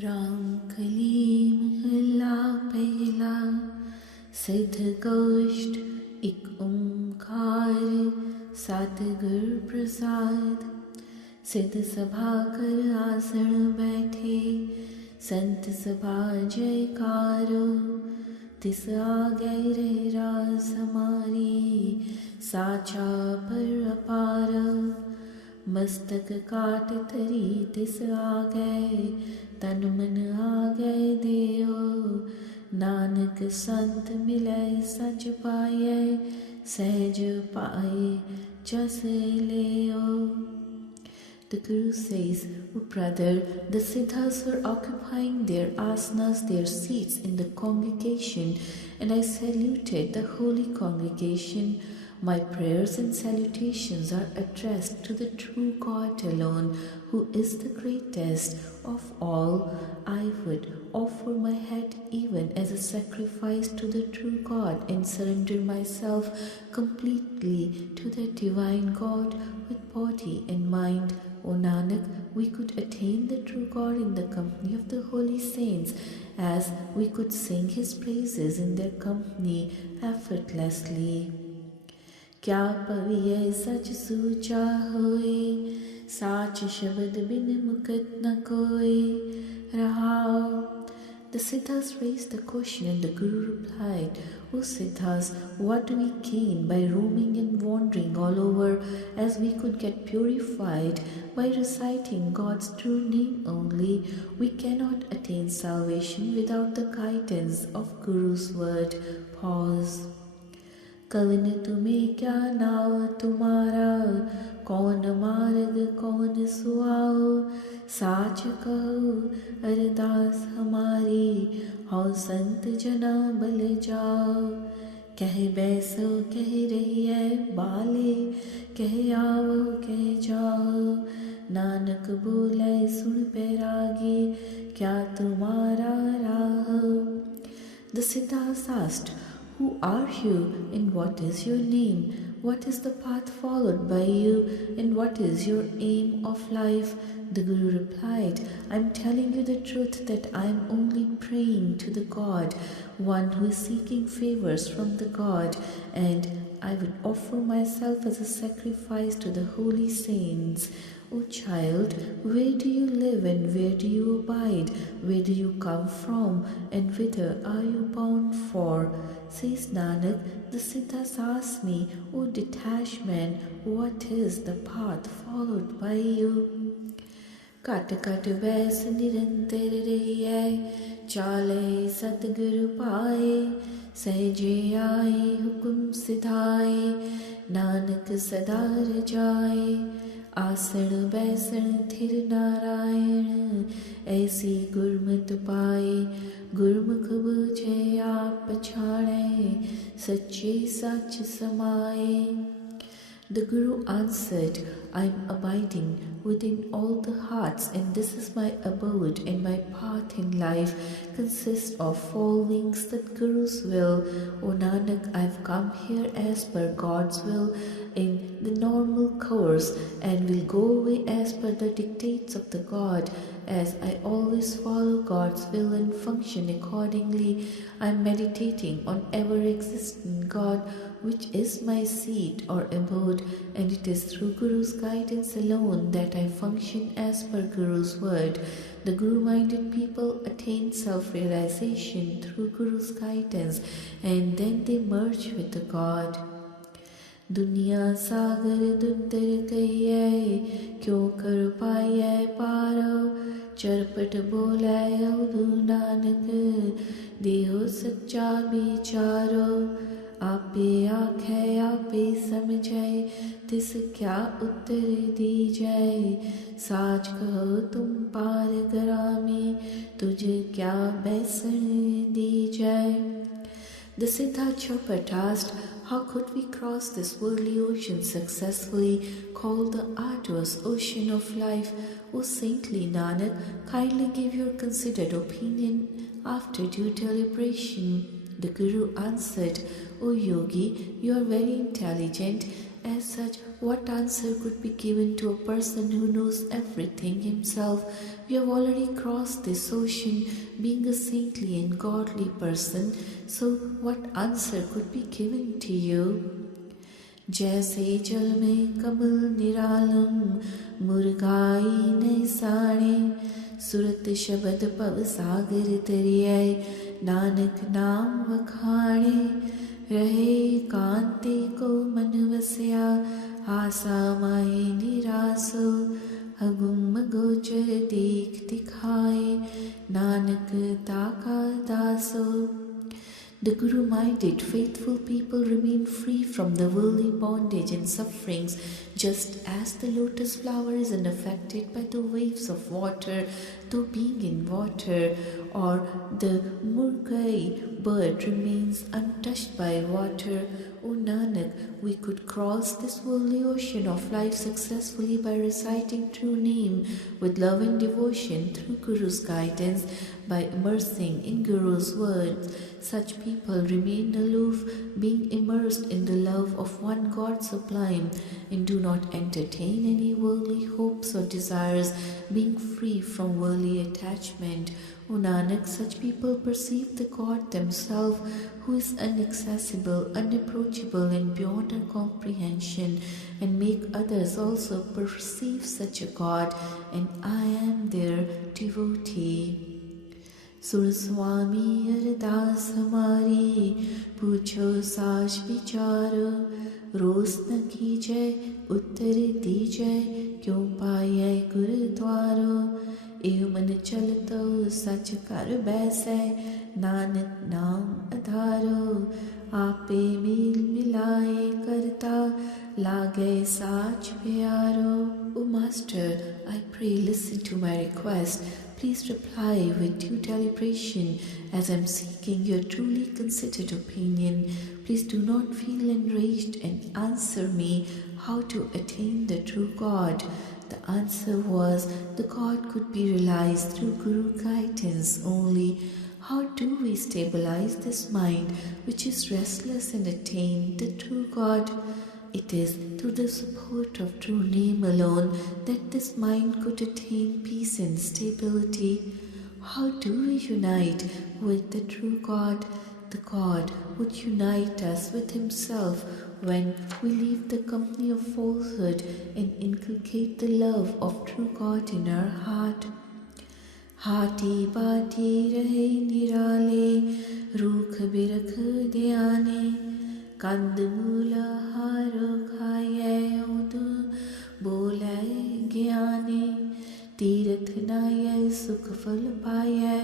राम कली महला पहला। सिद्ध गोष्ठ एक ओंकार, सतगुर प्रसाद। सिद्ध सभा कर आसन बैठे, संत सभा जयकारो। तिस आगे रह रास हमारी, साचा पर अपार। मस्तक काट तरी तिस आ गए, तन मन आ गए देओ। नानक संत मिले सच पाए, सहज पाए जस लेओ। The Guru says, "O brother, the Siddhas were occupying their asanas, their seats in the congregation, and I saluted the holy congregation. My prayers and salutations are addressed to the true God alone, who is the greatest of all. I would offer my head even as a sacrifice to the true God and surrender myself completely to the divine God with body and mind. O Nanak, we could attain the true God in the company of the holy saints, as we could sing his praises in their company effortlessly. क्या पविय सच सूचा होए, साच शब्द बिन मुकत न कोई रहाओ। The Siddhas raised the question and the Guru replied, "O Siddhas, what do we gain by roaming and wandering all over, as we could get purified by reciting God's true name only? We cannot attain salvation without the guidance of Guru's word." Pause. कवन तुम्हें क्या नाव तुम्हारा, कौन मार्ग कौन सुआओ। साच कहो अरदास हमारी, हौ संत जना बल जाओ। कह बैसो कह रहिए बाले, कह आओ कह जाओ। नानक बोले सुन बैरागी, क्या तुम्हारा राह। The Siddhas asked, "Who are you, and what is your name? What is the path followed by you, and what is your aim of life?" The Guru replied, "I am telling you the truth that I am only praying to the God, one who is seeking favors from the God, and I would offer myself as a sacrifice to the holy saints. O child, where do you live and where do you abide? Where do you come from and whither are you bound for?" Says Nanak, the Siddhas asked me, "O detached man, what is the path followed by you?" Kat kat वैस निरंतर रहिए, चाले सतगुरु पाए। सहजे आए हुकुम सिधाए, नानक सदा रजाए। आसन बैसन थिर नारायण, ऐसी गुरमत पाए। गुरमुख बूझे आप पछाड़े, सच्चे सच समाए। The Guru answered, "I am abiding within all the hearts, and this is my abode, and my path in life consists of following the Guru's will. O Nanak, I have come here as per God's will in the normal course, and will go away as per the dictates of the God. As I always follow God's will and function accordingly, I am meditating on ever-existent God, which is my seat or abode, and it is through Guru's guidance alone that I function as per Guru's word." The Guru-minded people attain self-realization through Guru's guidance, and then they merge with the God. दुनिया सागर दुंदर कहिए, क्यों कर पाइए पारो। चरपट बोले अवधू नानक, देहो सच्चा विचारो। आपे आखे आपे समझे, तिस क्या उत्तर दीजै। साच कहो तुम पार ग्रामी, तुझ क्या बैसन दीजै। The Siddha Chapat asked, "How could we cross this worldly ocean successfully, called the arduous ocean of life? O saintly Nanak, kindly give your considered opinion after due deliberation." The Guru answered, "O Yogi, you are very intelligent, As such, what answer could be given to a person who knows everything himself? We have already crossed this ocean, being a saintly and godly person, so what answer could be given to you? जैसे जल में कमल निरालम मुर्गाई नैसाणे सुरत शबद पव सागर तरियाय नानक नाम वखाणे रहे कांते को मन वसया आसा माहे निरासो अगुम गोचर देख दिखाए नानक ताका दासो. The Guru-minded, faithful people remain free from the worldly bondage and sufferings, just as the lotus flower is unaffected by the waves of water, though being in water, or the murgai bird remains untouched by water. O Nanak, we could cross this worldly ocean of life successfully by reciting true name with love and devotion through Guru's guidance, by immersing in Guru's words. Such people remain aloof, being immersed in the love of one God sublime, and do not entertain any worldly hopes or desires, being free from worldly attachment. O Nanak, such people perceive the God themselves, who is inaccessible, unapproachable, and beyond our comprehension, and make others also perceive such a God, and I am their devotee. सुरस्वामी अरदास हमारी पूछो साच विचारो रोशन कीजय उत्तर दीजय क्यों पाए गुरुद्वारो एव मन चलतो सच कर बैसै नानक नाम आधारो आपे मिल मिलाए करता लागे साच प्यारो. O Master, I pray listen to my request. Please reply with due deliberation as I am seeking your truly considered opinion. Please do not feel enraged and answer me how to attain the true God. The answer was the God could be realized through Guru guidance only. How do we stabilize this mind which is restless and attain the true God? It is through the support of true name alone that this mind could attain peace and stability. How do we unite with the true God? The God would unite us with Himself when we leave the company of falsehood and inculcate the love of true God in our heart. Hati बाटी रहे निराले रूख बिरख दयाने कंद मूल हारो खाए उदु बोले ज्ञाने तीर्थ नाय सुख फल पाए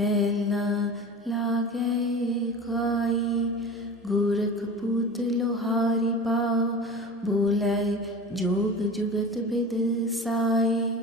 मैल न लागे काई गोरख पूत लोहारी पाओ बोले जोग जुगत बिद Sai.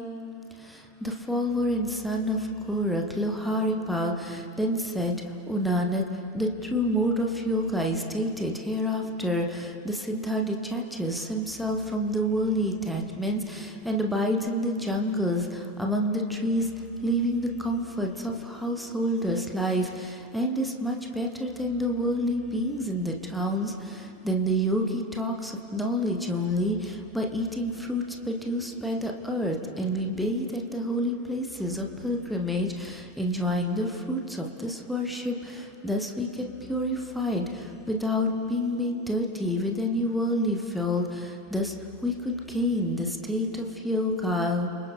The follower and son of Gorakh, Loharipa, then said, O Nanak, the true mode of yoga is stated hereafter. The Siddha detaches himself from the worldly attachments and abides in the jungles among the trees, leaving the comforts of householder's life, and is much better than the worldly beings in the towns. Then the yogi talks of knowledge only by eating fruits produced by the earth, and we bathe at the holy places of pilgrimage, enjoying the fruits of this worship. Thus we get purified without being made dirty with any worldly filth. Thus we could gain the state of yoga.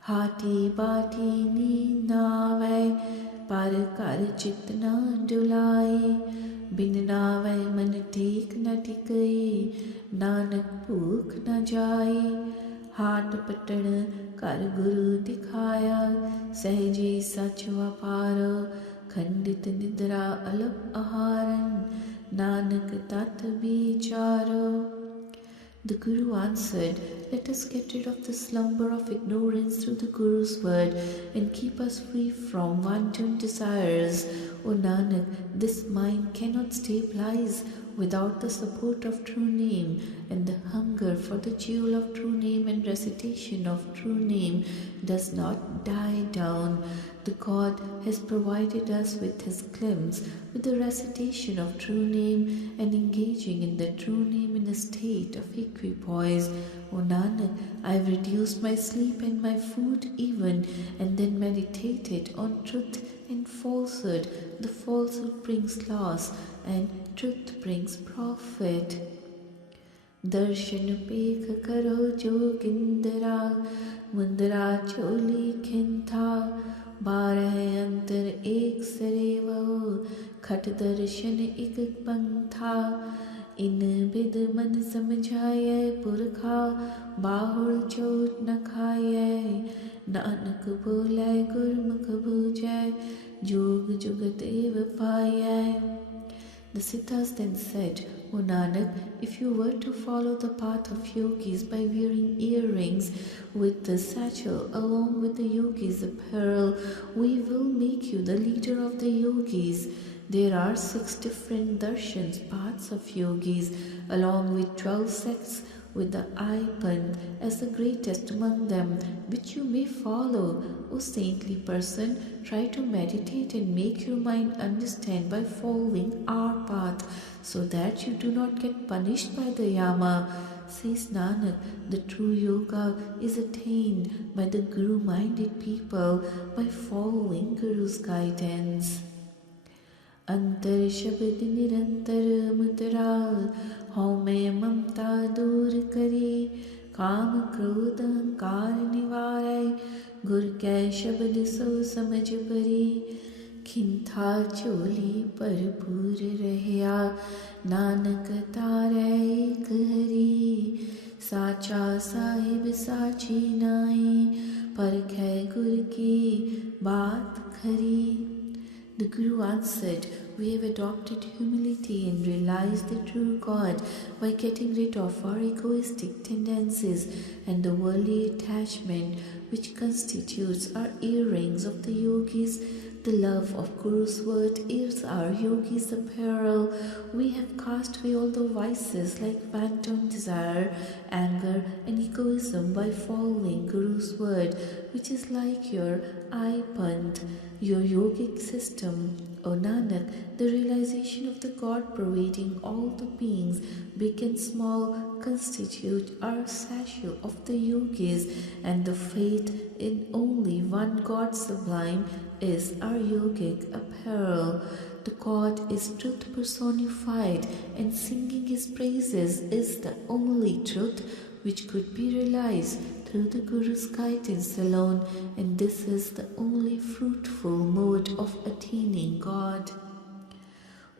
Hati bati ni nave par kar chitna dulai बिन नावै मन take न टिकई नानक भूख न जाई हाट पटण कर गुरु दिखाया सहजे सच व्यापार खंडित निद्रा अलप आहारन नानक तत् विचारो. The Guru answered, let us get rid of the slumber of ignorance through the Guru's word and keep us free from wanton desires. O Nanak, this mind cannot stabilize without the support of true name and the hunger for the jewel of true name and recitation of true name does not die down. The God has provided us with His glimpse, with the recitation of true name and engaging in the true name in a state of equipoise. O Nanak, I have reduced my sleep and my food even, and then meditated on truth and falsehood. The falsehood brings loss, and truth brings profit. दर्शन पेख करो जोगिंदरा मुंदरा चोली खिंथा 12 अंतर एक सरे वो खट दर्शन एक पंथा इन बिद मन समझाए पुरखा बाहुल चोट न खाए नानक बोले गुरमुख बूझे जोग जुगत एव पाए. The Siddhas then said, O Nanak, if you were to follow the path of yogis by wearing earrings with the satchel along with the yogis' apparel, we will make you the leader of the yogis. There are 6 different darshans, paths of yogis, along with 12 sects, with the eye-pant as the greatest among them, which you may follow. O saintly person, try to meditate and make your mind understand by following our path, so that you do not get punished by the Yama. Says Nanak, the true yoga is attained by the Guru-minded people by following Guru's guidance. अंतर शब्द निरंतर मुद्राल हौमे ममता दूर करे काम क्रोध अहंकार निवारे गुर कै शब्द सो समझ परे खिंथा चोली भरपूर रहया नानक तारै एक हरि साचा साहिब साची नाई परखै गुर की बात खरी. The Guru answered, we have adopted humility and realized the true God by getting rid of our egoistic tendencies and the worldly attachment which constitutes our earrings of the yogis. The love of Guru's word is our yogis' apparel. We have cast away all the vices like wanton desire, anger and egoism by following Guru's word, which is like your eye-pant, your yogic system. O Nanak, the realization of the God pervading all the beings, big and small, constitute our satchel of the yogis, and the faith in only one God sublime is our yogic apparel. The God is truth personified, and singing His praises is the only truth which could be realized through the Guru's guidance alone, and this is the only fruitful mode of attaining God.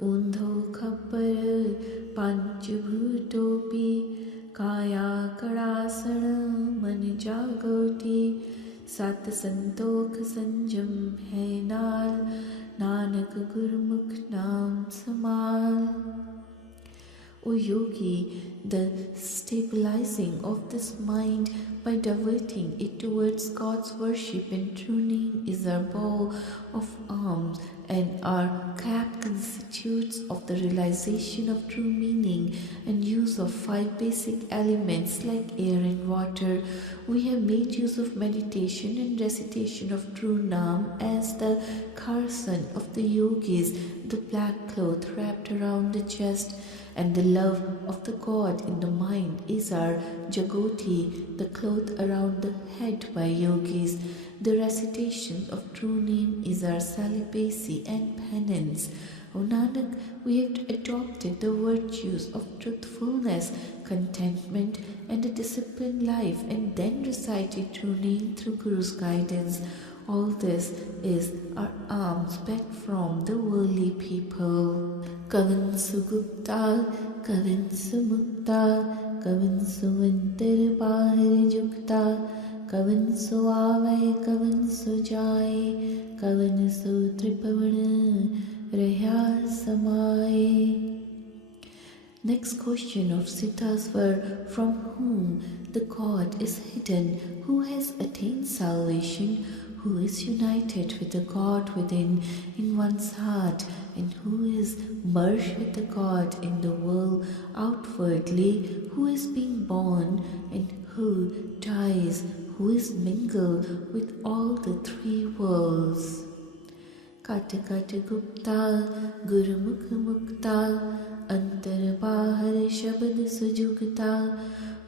Undho khappar panchbhutopi kaya karasana man jagoti sat santokh sanjam hai naal nanak gurmukh naam samal. O yogi, the stabilizing of this mind by diverting it towards God's worship and true name is our bow of arms, and our cap constitutes of the realization of true meaning and use of 5 basic elements like air and water. We have made use of meditation and recitation of true Naam as the karsan of the yogis, the black cloth wrapped around the chest, and the love of the God in the mind is our jagoti, the cloth around the head by yogis. The recitation of true name is our celibacy and penance. O Nanak, we have adopted the virtues of truthfulness, contentment, and a disciplined life, and then recited true name through Guru's guidance. All this is our alms begged from the worldly people. Kavan sugupta, kavan sumukta, kavan suvantar bahar jukta, kavan suave, kavan sujaye, kavan sutripavan rehya samaye. Next question of Siddhas were, from whom the God is hidden, who has attained salvation, who is united with the God within in one's heart, and who is merged with the God in the world outwardly, who is being born and who dies, who is mingled with all the three worlds. Kat kat gupta, gurumukh mukta, antar bahar shabad sujugta,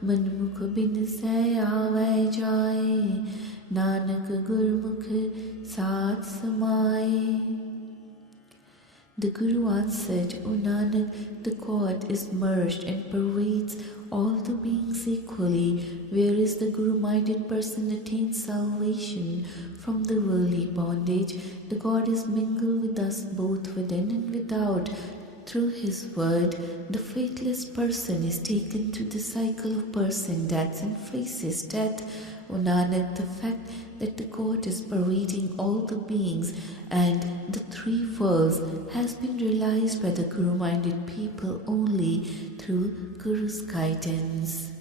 manmukh bin se aave jaye, nanak gurmukh saath samaye. The Guru answered, O Nanak, the God is merged and pervades all the beings equally, whereas the Guru-minded person attains salvation from the worldly bondage. The God is mingled with us both within and without. Through his word, the faithless person is taken through the cycle of birth and death and faces death. O Nanak, the fact that the God is pervading all the beings and the three worlds has been realized by the Guru-minded people only through Guru's guidance.